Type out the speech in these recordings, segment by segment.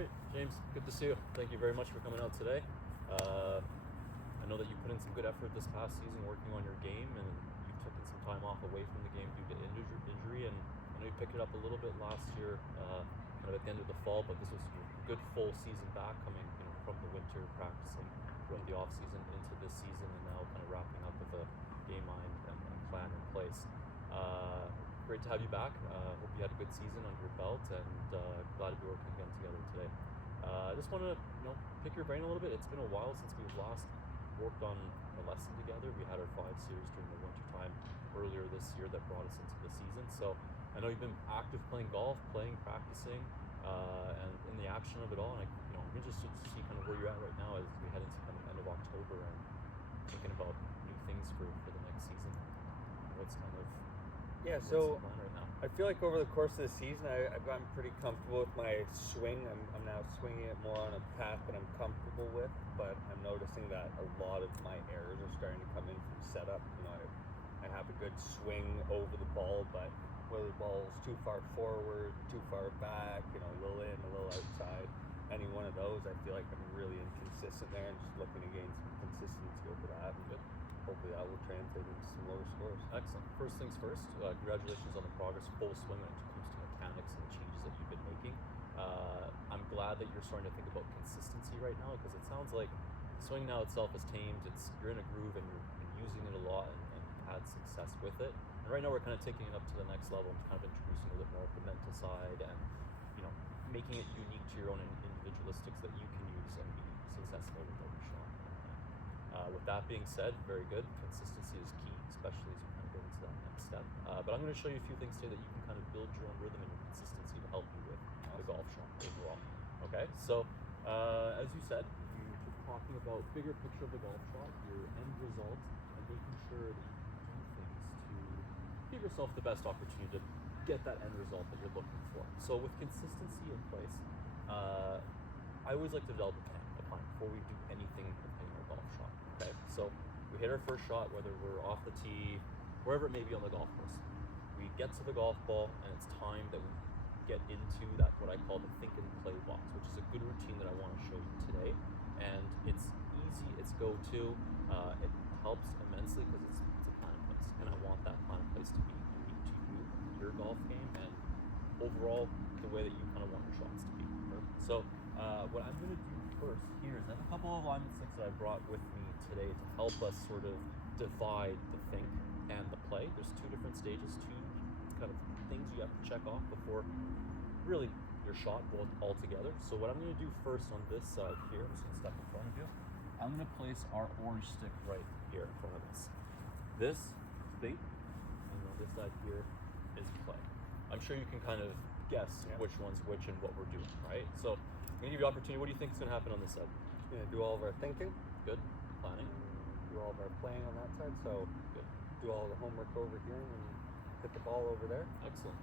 right, James, good to see you. Thank you very much for coming out today. I know that you put in some good effort this past season working on your game, and you've taken some time off away from the game due to injury, and I know you picked it up a little bit last year, kind of at the end of the fall, but this was a good full season back, coming from the winter practicing throughout the off season into this season, and now kind of wrapping up with a game mind and plan in place. Great to have you back. Hope you had a good season under your belt, and glad to be working again together today. I just want to pick your brain a little bit. It's been a while since we've last worked on a lesson together. We had our 5 series during the winter time earlier this year that brought us into the season. So I know you've been active playing golf, practicing, and in the action of it all. And I'm interested to see kind of where you're at right now as we head into kind of end of October and thinking about new things for the next season. What's kind of so the plan right now? I feel like over the course of the season, I've gotten pretty comfortable with my swing. I'm now swinging it more on a path that I'm comfortable with, but I'm noticing that a lot of my errors are starting to come in from setup. I have a good swing over the ball, but whether the ball's too far forward, too far back, a little in, a little outside, any one of those, I feel like I'm really inconsistent there, and just looking to gain some consistency over that. And hopefully that will translate into some lower scores. Excellent. First things first, congratulations on the progress, full swing when it comes to mechanics and changes that you've been making. I'm glad that you're starting to think about consistency right now, because it sounds like the swing now itself is tamed. You're in a groove and you're using it a lot and you've had success with it. And right now we're kind of taking it up to the next level and kind of introducing a little bit more of the mental side and making it unique to your own individualistics that you can use and be successful with every shot. With that being said, very good. Consistency is key, especially as you kind of go into that next step. But I'm going to show you a few things today that you can kind of build your own rhythm and your consistency to help you with the golf shot overall. Okay, so as you said, you're talking about bigger picture of the golf shot, your end result, and making sure that you do things to give yourself the best opportunity to get that end result that you're looking for. So with consistency in place, I always like to develop a plan before we do anything with hitting our golf shot. Okay, so we hit our first shot, whether we're off the tee, wherever it may be on the golf course. We get to the golf ball, and it's time that we get into that, what I call the think and play box, which is a good routine that I want to show you today. And it's easy, it's go-to, it helps immensely because it's a plan in place, and I want that plan in place to be unique to you, your golf game, and overall the way that you kind of want your shots to be. So what I'm going to do first here is I have a couple of alignment sticks that I brought with me today to help us sort of divide the think and the play. There's 2 different stages, 2 kind of things you have to check off before really your shot both all together. So what I'm going to do first on this side here, I'm just going to step in front of you. I'm going to place our orange stick right here in front of us. This is think, and on this side here is play. I'm sure you can kind of guess which one's which and what we're doing, right? So I'm going to give you opportunity. What do you think is going to happen on this side? We're going to do all of our thinking. Good. Planning. Do all of our playing on that side. So good. Do all the homework over here and hit the ball over there. Excellent.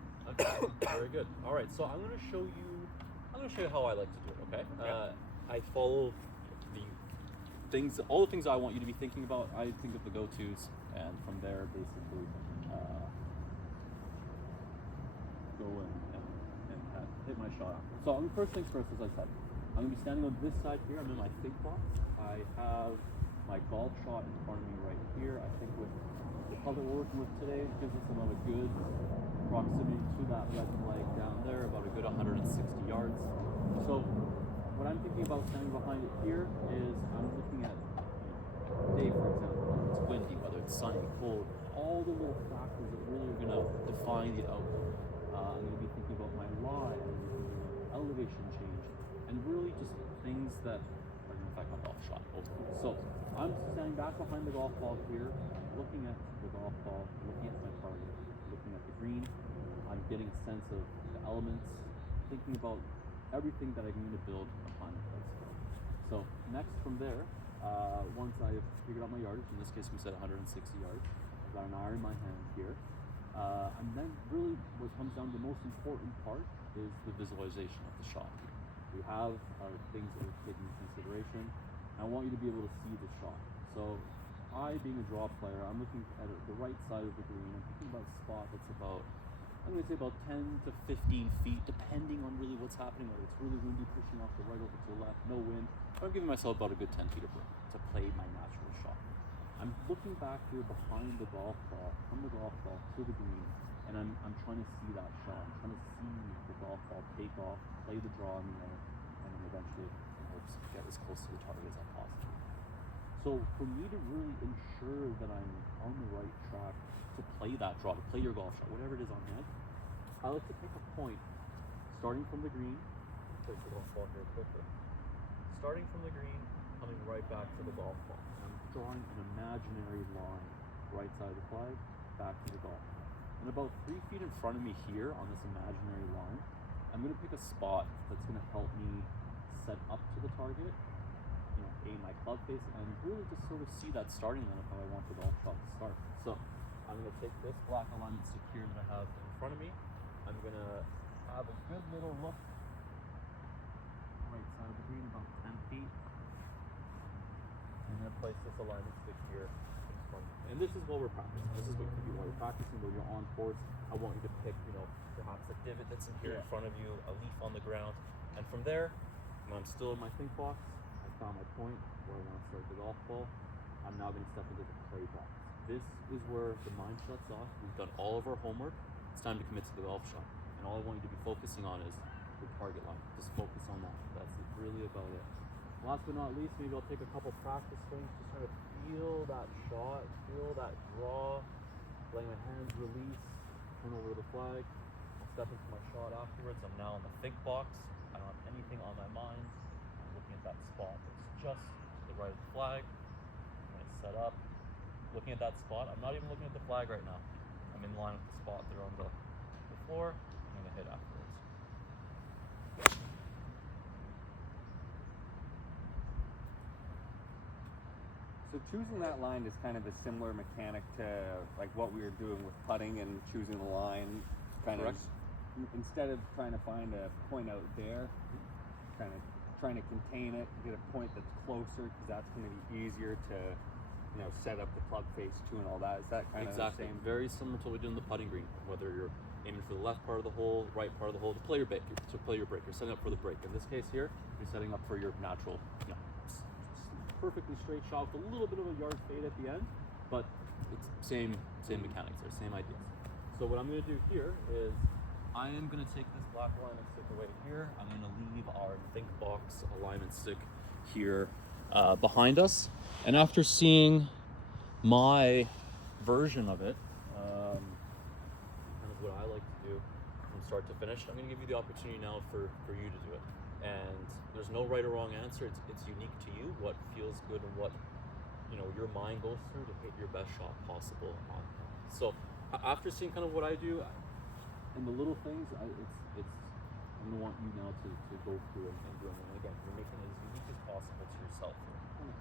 Very good. All right. So I'm going to show you how I like to do it. Okay. I follow the things, all the things I want you to be thinking about. I think of the go-tos, and from there, basically, go and hit my shot after. So first things first, as I said, I'm going to be standing on this side here. I'm in my think box. I have my golf shot in front of me right here. I think with the club that we're working with today, it gives us about a good proximity to that red flag down there, about a good 160 yards. So what I'm thinking about standing behind it here is I'm looking at day, for example, whether it's windy, whether it's sunny, cold, all the little factors that really are going to define the outcome. I'm going to be thinking about my lie, elevation change, and really just things that are going to affect my golf shot ultimately. So I'm standing back behind the golf ball here, looking at the golf ball, looking at my target, looking at the green. I'm getting a sense of the elements, thinking about everything that I'm going to build a plan in place for. So next from there, once I've figured out my yardage, in this case we said 160 yards, I've got an iron in my hand here. And then really what comes down to the most important part is the visualization of the shot here. We have our things that we're taking into consideration. And I want you to be able to see the shot. So I, being a draw player, I'm looking at the right side of the green. I'm thinking about a spot that's about I'm going to say about 10 to 15 feet, depending on really what's happening, whether it's really windy, pushing off the right over to the left, no wind. I'm giving myself about a good 10 feet of room to play my natural shot. I'm looking back here behind the golf ball, from the golf ball to the green, and I'm trying to see that shot. I'm trying to see the golf ball take off, play the draw in the air, and then eventually in hopes to get as close to the target as I possibly. So for me to really ensure that I'm on the right track to play that draw, to play your golf shot, whatever it is on hand, I like to pick a point starting from the green. Place the golf ball here quickly. Starting from the green, coming right back to the golf ball. I'm drawing an imaginary line, right side of the flag, back to the golf ball. And about 3 feet in front of me here on this imaginary line, I'm going to pick a spot that's going to help me set up to the target, aim my club face, and really just sort of see that starting line of how I want the golf shot to start. So I'm going to take this black alignment stick here that I have in front of me. I'm going to have a good little look right side of the green, about 10 feet. I'm going to place this alignment stick here in front of me. And this is while we're practicing. This is what you can do while you're practicing, while you're on course. I want you to pick, perhaps a divot that's in here in front of you, a leaf on the ground. And from there, when I'm still in my think box, I found my point where I want to start the golf ball. I'm now going to step into the play box. This is where the mind shuts off. We've done all of our homework. It's time to commit to the golf shot. And all I want you to be focusing on is the target line. Just focus on that. That's really about it. Last but not least, maybe I'll take a couple practice swings, just try to feel that shot, feel that draw, letting my hands release, turn over the flag. I'll step into my shot afterwards. I'm now in the think box. I don't have anything on my mind. I'm looking at that spot. It's just to the right of the flag. I'm going to set up. Looking at that spot. I'm not even looking at the flag right now. I'm in line with the spot there on the floor. I'm going to hit afterwards. So choosing that line is kind of a similar mechanic to like what we were doing with putting and choosing the line. Correct. Instead of trying to find a point out there, kind of trying to contain it, get a point that's closer, because that's going to be easier to set up the club face to and all that. Is that kind of the same? Very similar to what we do in the putting green, whether you're aiming for the left part of the hole, right part of the hole, to play your break. You're setting up for the break. In this case here, you're setting up for your natural, perfectly straight shot with a little bit of a yard fade at the end, but it's same mechanics there, same ideas. So what I'm going to do here is I am going to take this black alignment stick away here. I'm going to leave our think box alignment stick here behind us. And after seeing my version of it, kind of what I like to do from start to finish, I'm going to give you the opportunity now for you to do it. And there's no right or wrong answer. It's unique to you, what feels good and what your mind goes through to hit your best shot possible on. So after seeing kind of what I do and the little things, I'm gonna want you now to go through and do it. And again, you're making it as unique as possible to yourself.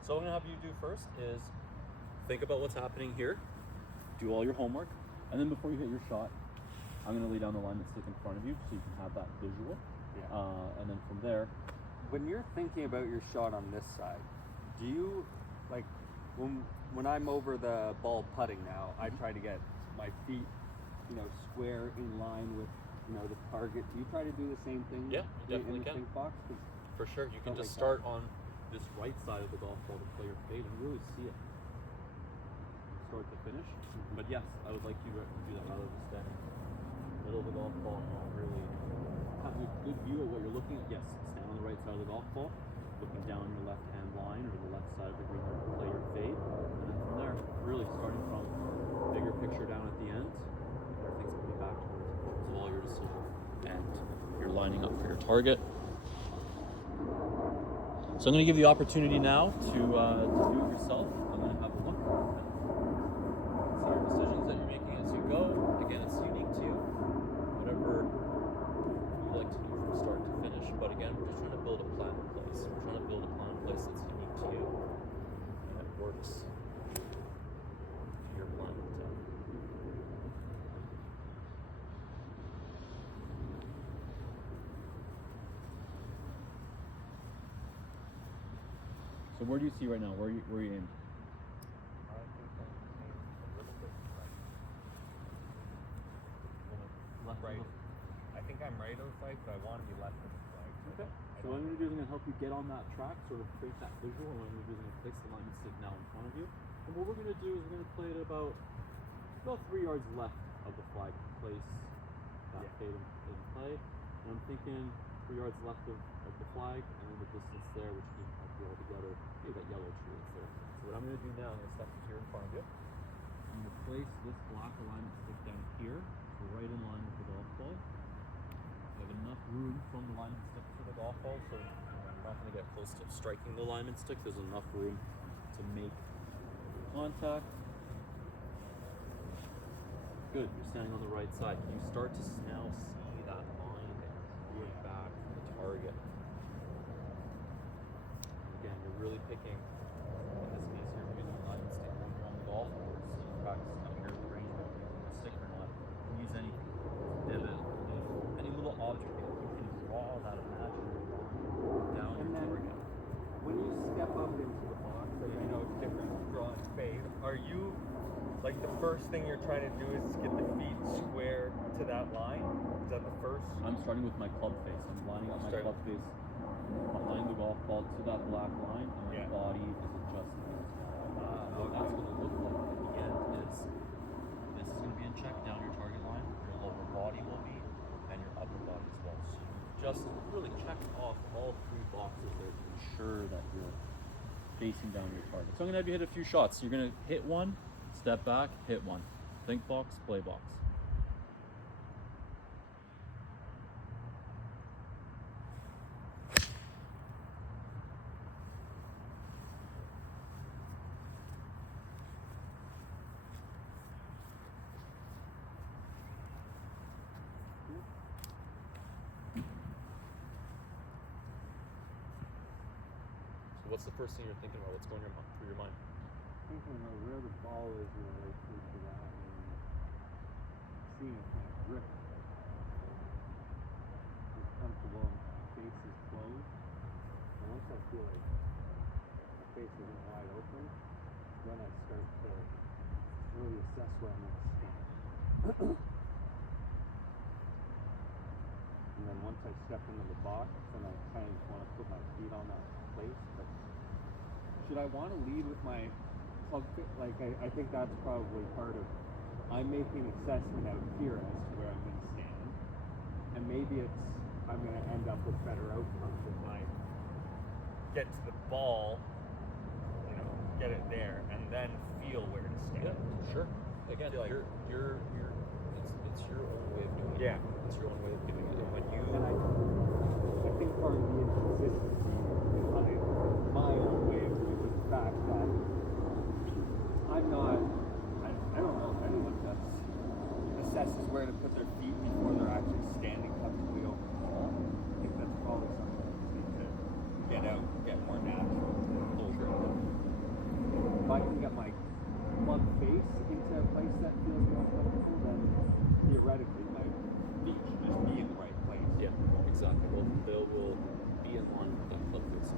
So what I'm gonna have you do first is think about what's happening here, do all your homework, and then before you hit your shot, I'm gonna lay down the alignment stick in front of you so you can have that visual. And then from there, when you're thinking about your shot on this side, do you when I'm over the ball putting now, I try to get my feet square in line with the target. Do you try to do the same thing? Yeah, you definitely in the can. think box? For sure, you can just start on this right side of the golf ball to play your fade and really see it start to finish. But yes, I would like you to do that rather than standing in the middle of the golf ball and not really having a good view of what you're looking at. Yes, stand on the right side of the golf ball, looking down your left hand line or the left side of the green to play your fade, and then from there, really starting from bigger picture down at the end, everything's coming back towards all your decision, and you're lining up for your target. So I'm going to give you the opportunity now to do it yourself. I'm going to have a look and see your decisions that you're making as you go. Again, it's unique to you, whatever you like to do from start to finish. But again, we're just trying to build a plan in place. We're trying to build a plan in place that's unique to you and it works to your plan. So where do you see right now? Where are you aiming? I think I'm aiming a little bit I'm right of the flag, but I want to be left of the flag. Okay. So what I'm going to do is I'm going to help you get on that track, sort of create that visual. And what I'm going to do is I'm going to place the alignment stick now in front of you. And what we're going to do is we're going to play it about 3 yards left of the flag. Place that fade in play. And I'm thinking 3 yards left of the flag, and then the distance there, which can help you all together. Maybe that yellow tree is there. So what I'm going to do now, I'm going to step here in front of you. I'm going to place this black alignment stick down here, so right in line with the golf ball. I have enough room from the alignment stick to the golf ball, so I'm not going to get close to striking the alignment stick. There's enough room to make contact. Good, you're standing on the right side. Can you start to now see that line going back to the target? And again, you're really picking, in this case here, we're using the alignment stick on the golf course. So you practice out here at the range, whether you're using a stick or not. You can use any divot, any little object that you can draw that imaginary line down your target. When you step up into the box, like I know it's different draw and fade, are you like the first thing you're trying to do is get the feet square to that line? Is that the first? I'm starting with my club face. I'm lining up my club face behind the golf ball to that black line, and my body is adjusting as well. What that's going to look like at the end is this is going to be in check down your target line, your lower body will be, and your upper body as well. So you just really check off all 3 boxes there to ensure that you're facing down your target. So I'm going to have you hit a few shots. You're going to hit one, step back, hit one. Think box, play box. So what's the first thing you're thinking about? What's going through your mind? Thinking about where the ball is in relation to that, and seeing if my grip is comfortable and my face is closed. And once I feel like my face isn't wide open, then I start to really assess where I'm going to stand. And then once I step into the box, then I kind of want to put my feet on that place. But should I want to lead with my club fit? Like I think that's probably part of I'm making assessment out here as to where I'm going to stand, and maybe I'm going to end up with better outcomes if I Get to the ball, get it there, and then feel where to stand. Yeah, sure. Again, Feel like- it's your own way of doing it. Yeah. It's your own way of doing it. And when you and I think part of the inconsistency behind my own way of doing it is the fact that I'm not, I don't know if anyone assesses where to put their feet before they're actually standing comfortably over the ball. I think that's probably something I just need to get out, get more natural. If I can get my club face into a place that feels more comfortable, then theoretically my feet should just be in the right place. Yeah, exactly. Well, they will be in line with that club face.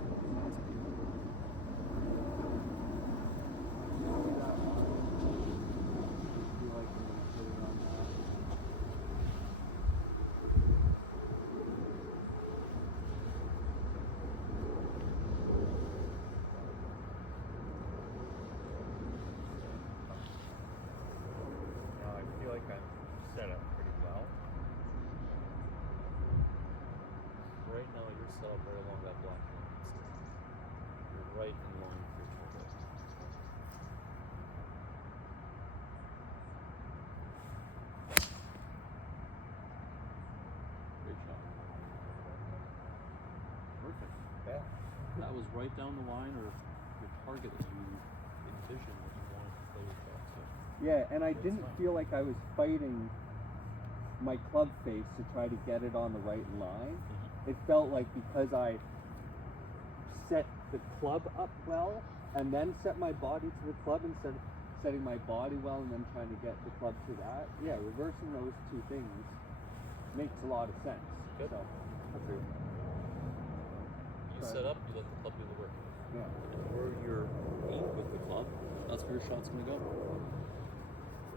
I feel like I'm set up pretty well. Right now, you're set up right along that black line. You're right in line with your target. Great shot. Perfect. Yeah. That was right down the line, or your target that you envisioned that you wanted to play with that. So Yeah, and I didn't feel like I was fighting my club face to try to get it on the right line. It felt like because I set the club up well and then set my body to the club instead of setting my body well and then trying to get the club to that. Yeah, reversing those two things makes a lot of sense. Good. So, that's it. you set up, you let the club do the work. Yeah. And where you're aimed with the club, that's where your shot's going to go.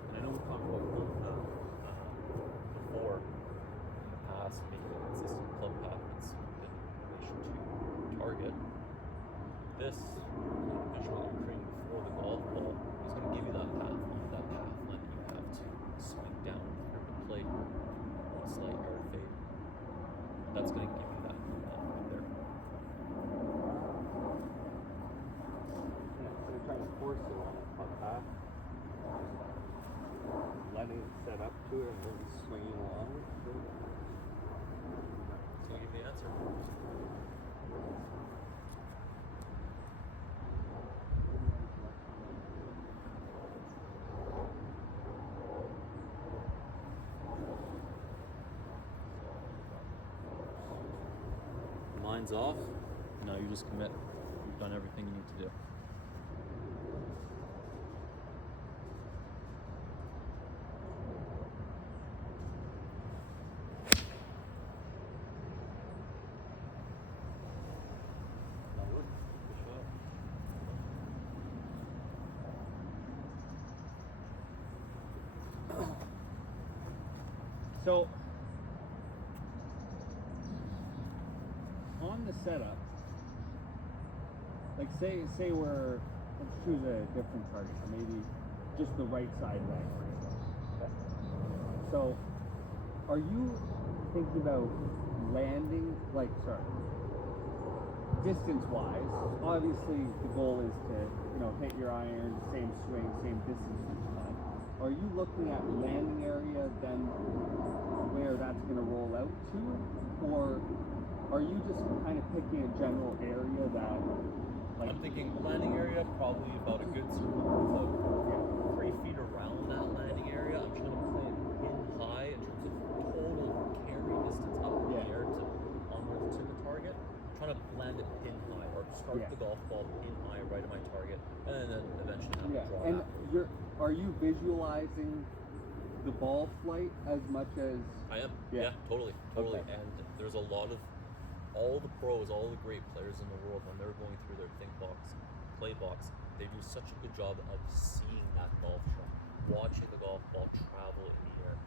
And I know we talked about club before in the past. this visual you're creating before the golf ball is going to give you that path line you have to swing down through the plate, a slight yard fade. That's going to give you that right there. Yeah, instead of trying to force it on a path, letting it set up to it and then swinging along it. So give me the answer. Mine's off. Now you just commit. You've done everything you need to do. So, on the setup, like say let's choose a different target, or maybe just the right side leg. So, are you thinking about landing, distance-wise? Obviously, the goal is to, hit your iron, same swing, same distance each time. Are you looking at landing area then where that's going to roll out to, or are you just kind of picking a general area that, I'm thinking landing area, probably about a good circle of 3 feet around that landing area. I'm trying to play it pin high in terms of total carry distance up in the air to onwards to the target. I'm trying to land it pin high, or start the golf ball pin high right at my target, and then eventually have to draw and that. Are you visualizing the ball flight as much as I am. Yeah, totally. Okay. And there's a lot of all the pros, all the great players in the world, when they're going through their think box, play box, they do such a good job of seeing that golf shot, watching the golf ball travel in the air,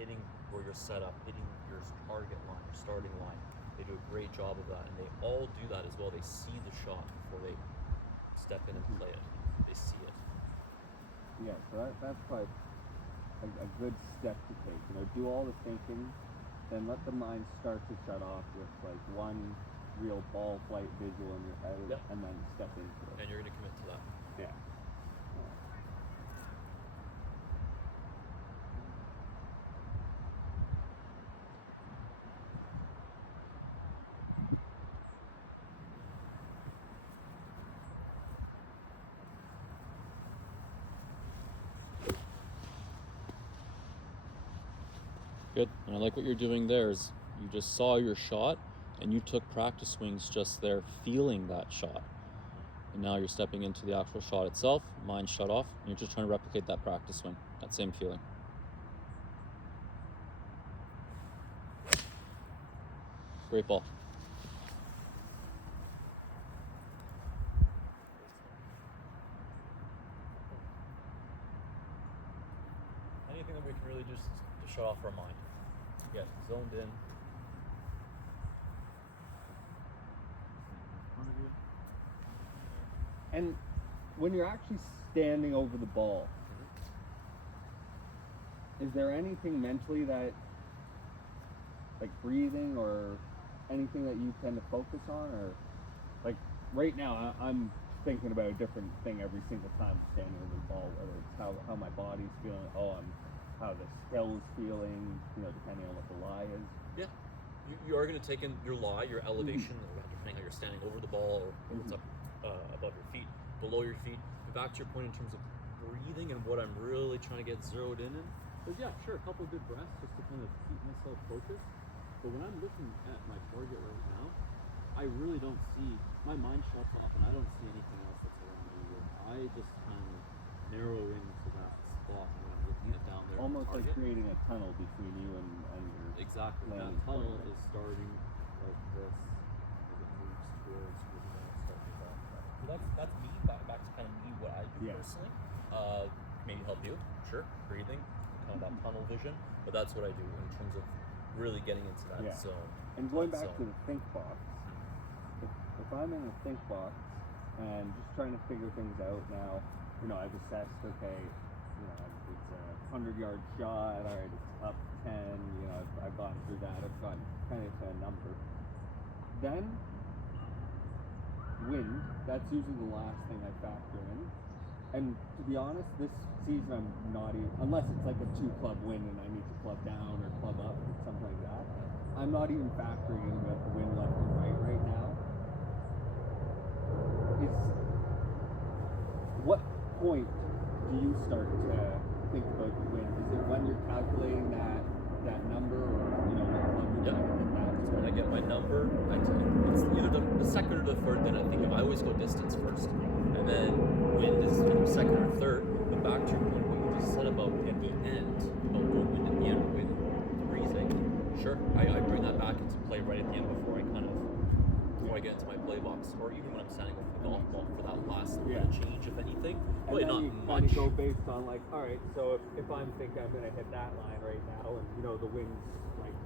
hitting where you're set up, hitting your target line, your starting line. They do a great job of that, and they all do that as well. They see the shot before they step in and play it. They see it. Yeah, so that's probably a good step to take. Do all the thinking, then let the mind start to shut off with one real ball flight visual in your head, and then step into it. And you're going to commit to that. Yeah. Good. And I like what you're doing there is you just saw your shot and you took practice swings just there feeling that shot. And now you're stepping into the actual shot itself, mind shut off, and you're just trying to replicate that practice swing, that same feeling. Great ball. Anything that we can really just to shut off our mind. Get zoned in. And when you're actually standing over the ball, is there anything mentally that, breathing or anything that you tend to focus on? Or, right now, I'm thinking about a different thing every single time I'm standing over the ball, whether it's how my body's feeling, how the skill is feeling, depending on what the lie is. Yeah. You are going to take in your lie, your elevation, depending how you're standing over the ball or what's up above your feet, below your feet. But back to your point in terms of breathing and what I'm really trying to get zeroed in. Because sure, a couple of good breaths just to kind of keep myself focused. But when I'm looking at my target right now, I really don't see, my mind shuts off and I don't see anything else that's around me. I just kind of narrow into that spot when I'm looking at down there. Almost like creating a tunnel between you and your exactly. That tunnel is starting like this. It moves towards where you want to start with that. So that's me. Back to kind of me, what I do personally. Maybe help you, sure. Breathing, kind of that tunnel vision. But that's what I do in terms of really getting into that zone. And going back to the think box, if I'm in the think box and just trying to figure things out now. You know, I've assessed, okay, you know, it's a 100-yard shot, all right, it's up 10, you know, I've gone through that, I've gotten kind of to a number. Then, wind, that's usually the last thing I factor in. And to be honest, this season I'm not even, unless it's like a 2-club win and I need to club down or club up or something like that, I'm not even factoring in the wind left and right now. What point do you start to think about the wind? Is it when you're calculating that number, or you know what club you're trying to hit that? So when I get my number, it's either the second or the third. Then I think I always go distance first, and then wind is kind of second or third. But back to your point, what you just said about at the end, about going wind at the end, wind breezing. Sure, I bring that back into play right at the end before I get into my play box, or even when I'm standing with the golf ball for that last little change, if anything. And Probably then not you much. kind of go based on like, all right, so if I'm thinking I'm going to hit that line right now, and you know the wind's like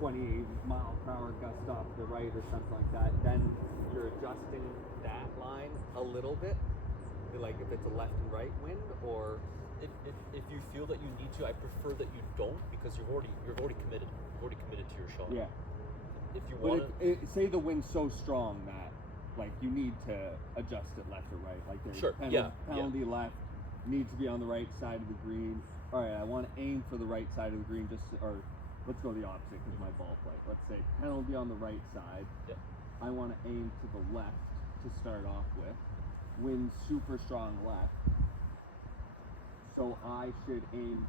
20-mile-per-hour gust off the right or something like that, then you're adjusting that line a little bit, like if it's a left and right wind, or If you feel that you need to, I prefer that you don't, because you've already committed. You've already committed to your shot. yeah. If you But want if, say the wind's so strong that like you need to adjust it left or right, like there's penalty left, needs to be on the right side of the green. All right, I want to aim for the right side of the green, or let's go the opposite because my ball flight. Let's say penalty on the right side. Yeah. I want to aim to the left to start off with. Wind super strong left, so I should aim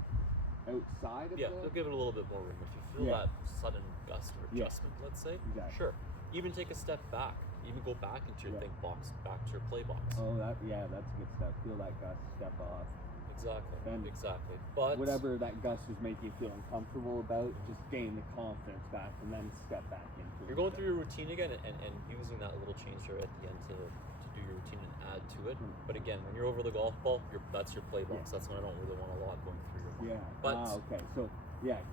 outside of they'll give it a little bit more room. If you feel that sudden gust or adjustment, let's say, sure. Even take a step back. Even go back into your think box, back to your play box. Oh, that's a good step. Feel that gust, step off. Exactly. But whatever that gust was making you feel uncomfortable about, just gain the confidence back and then step back into it. You're going through your routine again and using that little change here at the end to do your routine and add to it. But again, when you're over the golf ball, that's your play box. That's when I don't really want a lot going through your mind. But okay. So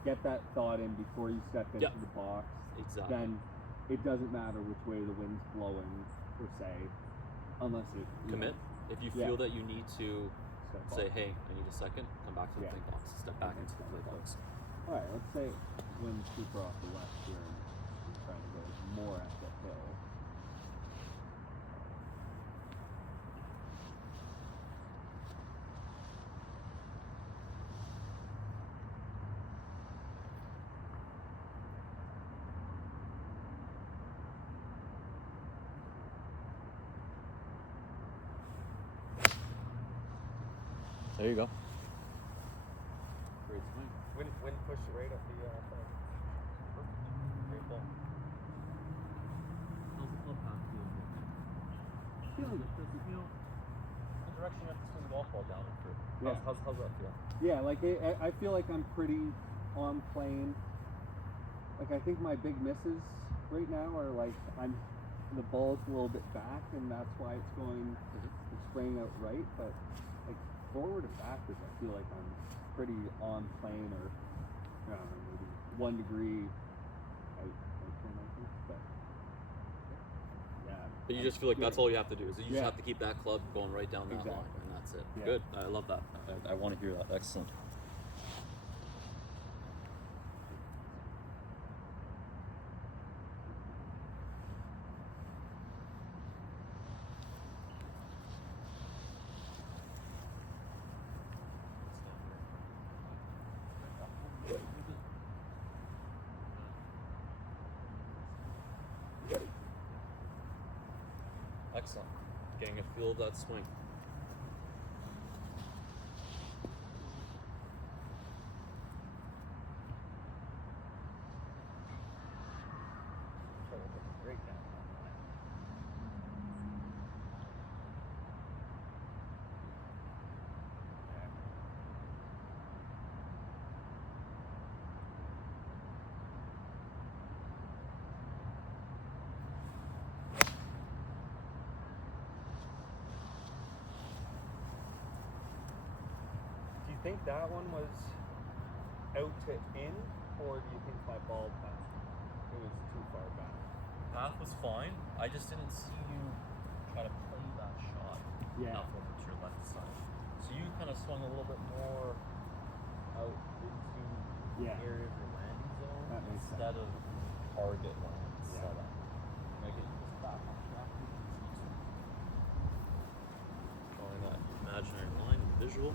get that thought in before you step into the box. Exactly. Then it doesn't matter which way the wind's blowing per se, unless it commit. If you feel that you need to say, hey, I need a second, come back to the play box, step back into the play box. All right, let's say wind's super off the left here and I'm trying to go more at the hill. There you go. Great swing. Wind pushed right up the side. Perfect. Great ball. How's the club path feel? Feeling it, does it feel? The direction you have to swing the golf ball down through. Yeah. How's that feel? Yeah, like I feel like I'm pretty on plane. Like I think my big misses right now are like the ball's a little bit back and that's why it's going it's spraying out right, but like forward and backwards I feel like I'm pretty on plane, or I don't know, maybe 1 degree out plane, I think. But But you just feel like that's all you have to do is you just Yeah. have to keep that club going right down that line, and that's it. Yeah. Good. I love that. I want to hear that. Excellent. Excellent. Getting a feel of that swing. Great down. Do you think that one was out to in, or do you think my ball path it was too far back? Path was fine. I just didn't see you try to play Yeah. Now flip it to your left side. So you kind of swung a little bit more out into Yeah. the area of your landing zone That makes instead of target land Yeah. setup. Now get this back on track. Drawing that imaginary line in the visual.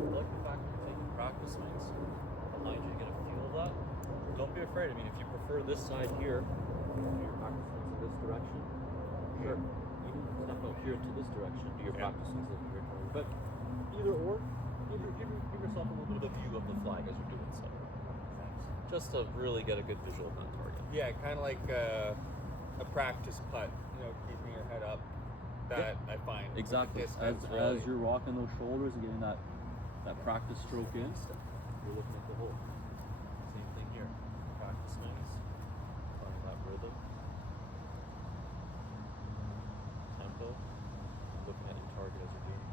I like the fact that you're taking practice swings behind you to get a feel of that. Don't be afraid. I mean, if you prefer this side here, do your practice swings in this direction. Sure. Even step out here into this direction, do your Yeah. practice swings looking here. But either or, give yourself a little bit of a view of the flag as you're doing so. Just to really get a good visual of that target. Yeah, kind of like a practice putt, keeping your head up. That I find with the Exactly. distance, As really. you're rocking those shoulders and getting that practice stroke in, you're looking at the hole. Same thing here. Practice swings, finding that rhythm, tempo, looking at your target as you're doing it.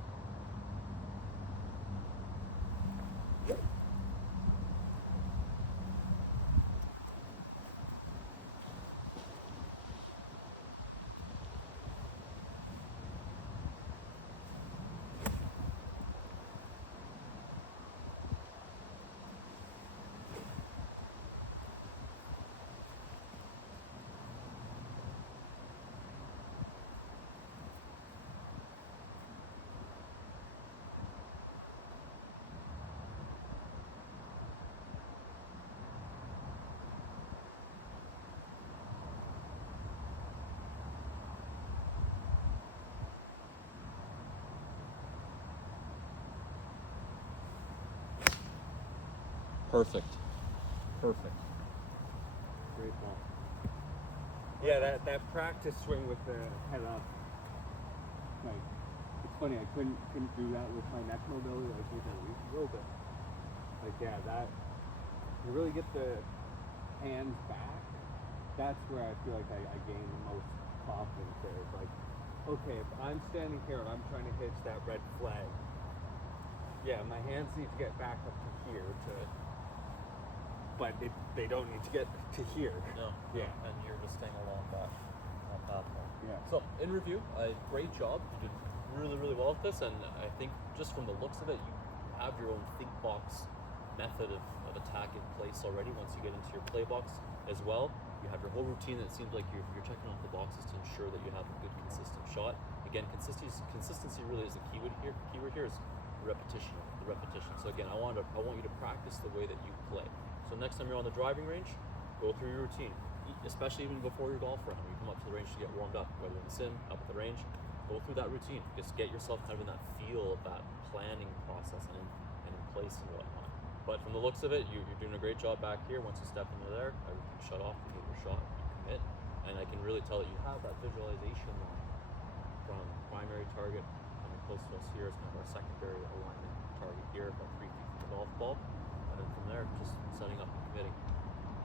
Perfect. Perfect. Great ball. Yeah, that practice swing with the head up. Like, it's funny, I couldn't do that with my neck mobility like we did a week ago, but like that you really get the hands back. That's where I feel like I gain the most confidence there. It's like, okay, if I'm standing here and I'm trying to hitch that red flag, yeah, my hands need to get back up to here but they don't need to get to here. No. Yeah. And you're just staying along that pathway. Yeah. So, in review, great job. You did really, really well with this, and I think just from the looks of it, you have your own think box method of attack in place already. Once you get into your play box as well, you have your whole routine. It seems like you're checking off the boxes to ensure that you have a good, consistent shot. Again, consistency really is the keyword here. Keyword here is repetition. The repetition. So again, I want you to practice the way that you play. So next time you're on the driving range, go through your routine, especially even before your golf round. You come up to the range to get warmed up, whether in the sim, up at the range, go through that routine. Just get yourself kind of in that feel of that planning process and in place and whatnot. But from the looks of it, you're doing a great job back here. Once you step into there, everything's shut off, you get your shot, you commit. And I can really tell that you have that visualization line from primary target coming close to us here. It's kind of our secondary alignment target here, about 3 feet from the golf ball. And then from there, just setting up and committing.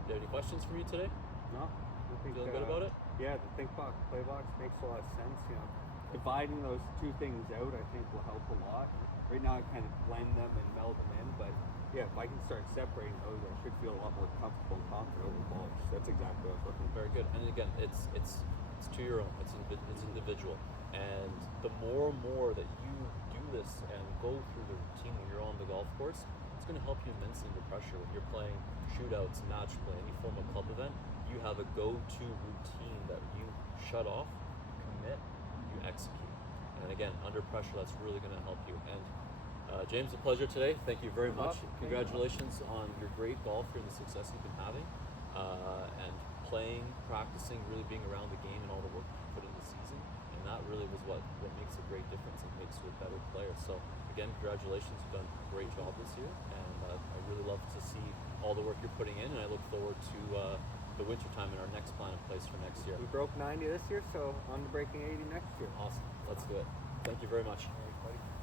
Do you have any questions for me today? No, I think, Feeling good about it? Yeah, the think box, play box makes a lot of sense. Dividing those two things out, I think, will help a lot. Right now, I kind of blend them and meld them in, but yeah, if I can start separating those, I should feel a lot more comfortable and confident over the ball. That's exactly what I was looking for. Very good. And again, it's to your own. It's individual. And the more and more that you do this and go through the routine when you're on the golf course, it's going to help you immensely under pressure. When you're playing shootouts, match play, any form of club event, you have a go-to routine that you shut off, you commit, you execute. And again, under pressure, that's really going to help you. And James, a pleasure today. Thank you very much. Congratulations on your great golf here and the success you've been having. And playing, practicing, really being around the game and all the work you put in the season. And that really was what makes a great difference and makes you a better player. So again, congratulations. You've done a great job this year. And I really love to see all all the work you're putting in, and I look forward to the winter time and our next plan in place for next year. We broke 90 this year, so on to breaking 80 next year. Awesome. Let's do it. Thank you very much. All right, buddy.